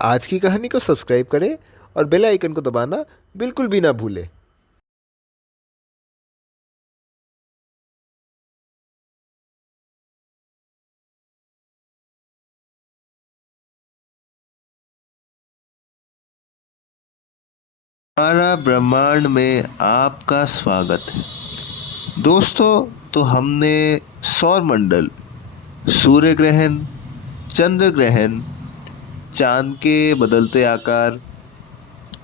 आज की कहानी को सब्सक्राइब करें और बेल आइकन को दबाना बिल्कुल भी ना भूलें। हमारा ब्रह्मांड में आपका स्वागत है। दोस्तों, तो हमने सौर मंडल, सूर्य ग्रहण, चंद्र ग्रहण, चांद के बदलते आकार,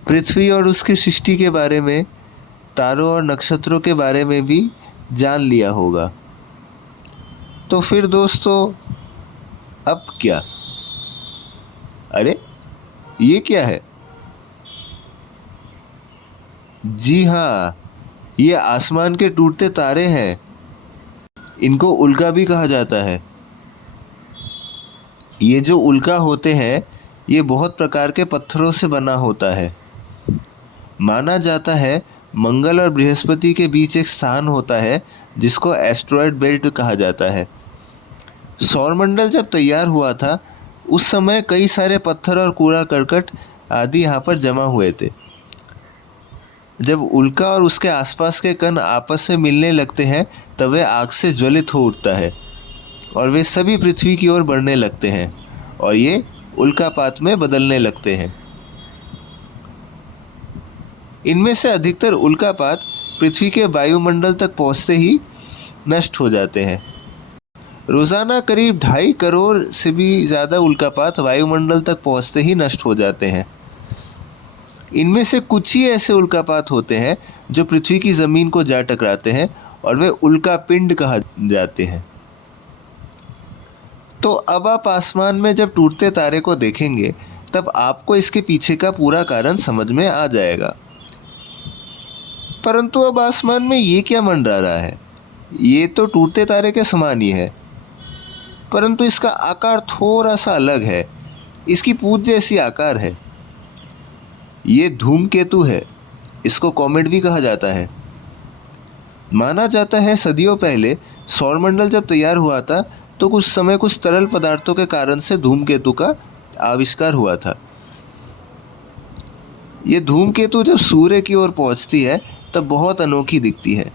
पृथ्वी और उसकी सृष्टि के बारे में, तारों और नक्षत्रों के बारे में भी जान लिया होगा। तो फिर दोस्तों, अब क्या? अरे, ये क्या है? जी हाँ, ये आसमान के टूटते तारे हैं। इनको उल्का भी कहा जाता है। ये जो उल्का होते हैं, ये बहुत प्रकार के पत्थरों से बना होता है। माना जाता है मंगल और बृहस्पति के बीच एक स्थान होता है जिसको एस्ट्रॉयड बेल्ट कहा जाता है। सौरमंडल जब तैयार हुआ था, उस समय कई सारे पत्थर और कूड़ा करकट आदि यहाँ पर जमा हुए थे। जब उल्का और उसके आसपास के कण आपस से मिलने लगते हैं, तब वे आग से ज्वलित हो उठता है और वे सभी पृथ्वी की ओर बढ़ने लगते हैं और ये उल्कापात में बदलने लगते हैं। इनमें से अधिकतर उल्कापात पृथ्वी के वायुमंडल तक पहुंचते ही नष्ट हो जाते हैं। रोजाना करीब 2.5 करोड़ से भी ज़्यादा उल्कापात वायुमंडल तक पहुंचते ही नष्ट हो जाते हैं। इनमें से कुछ ही ऐसे उल्कापात होते हैं जो पृथ्वी की ज़मीन को जा टकराते हैं और वे उल्कापिंड कहा जाते हैं। तो अब आप आसमान में जब टूटते तारे को देखेंगे, तब आपको इसके पीछे का पूरा कारण समझ में आ जाएगा। परंतु अब आसमान में ये क्या मंडरा रहा है? ये तो टूटते तारे के समान ही है, परंतु इसका आकार थोड़ा सा अलग है। इसकी पूंछ जैसी आकार है। ये धूमकेतु है। इसको कॉमेट भी कहा जाता है। माना जाता है सदियों पहले सौरमंडल जब तैयार हुआ था, तो कुछ समय कुछ तरल पदार्थों के कारण से धूमकेतु का आविष्कार हुआ था। ये धूमकेतु जब सूर्य की ओर पहुंचती है, तब बहुत अनोखी दिखती है।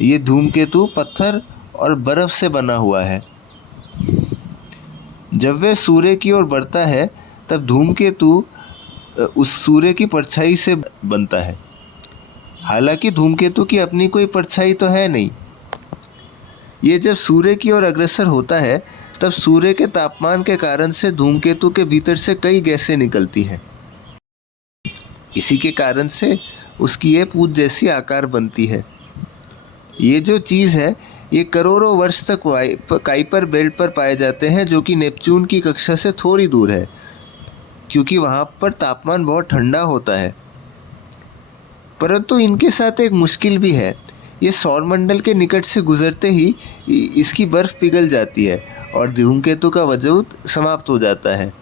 ये धूमकेतु पत्थर और बर्फ से बना हुआ है। जब वह सूर्य की ओर बढ़ता है, तब धूमकेतु उस सूर्य की परछाई से बनता है। हालांकि धूमकेतु की अपनी कोई परछाई तो है नहीं। ये जब सूर्य की ओर अग्रसर होता है, तब सूर्य के तापमान के कारण से धूमकेतु के भीतर से कई गैसें निकलती हैं। इसी के कारण से उसकी ये पूंछ जैसी आकार बनती है। ये जो चीज़ है, ये करोड़ों वर्ष तक काइपर बेल्ट पर पाए जाते हैं, जो कि नेपच्यून की कक्षा से थोड़ी दूर है, क्योंकि वहाँ पर तापमान बहुत ठंडा होता है। परंतु इनके साथ एक मुश्किल भी है। ये सौरमंडल के निकट से गुजरते ही इसकी बर्फ़ पिघल जाती है और धूमकेतु का वजूद समाप्त हो जाता है।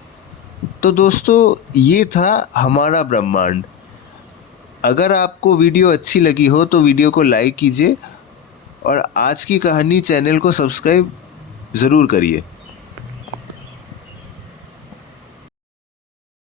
तो दोस्तों, ये था हमारा ब्रह्मांड। अगर आपको वीडियो अच्छी लगी हो तो वीडियो को लाइक कीजिए और आज की कहानी चैनल को सब्सक्राइब ज़रूर करिए।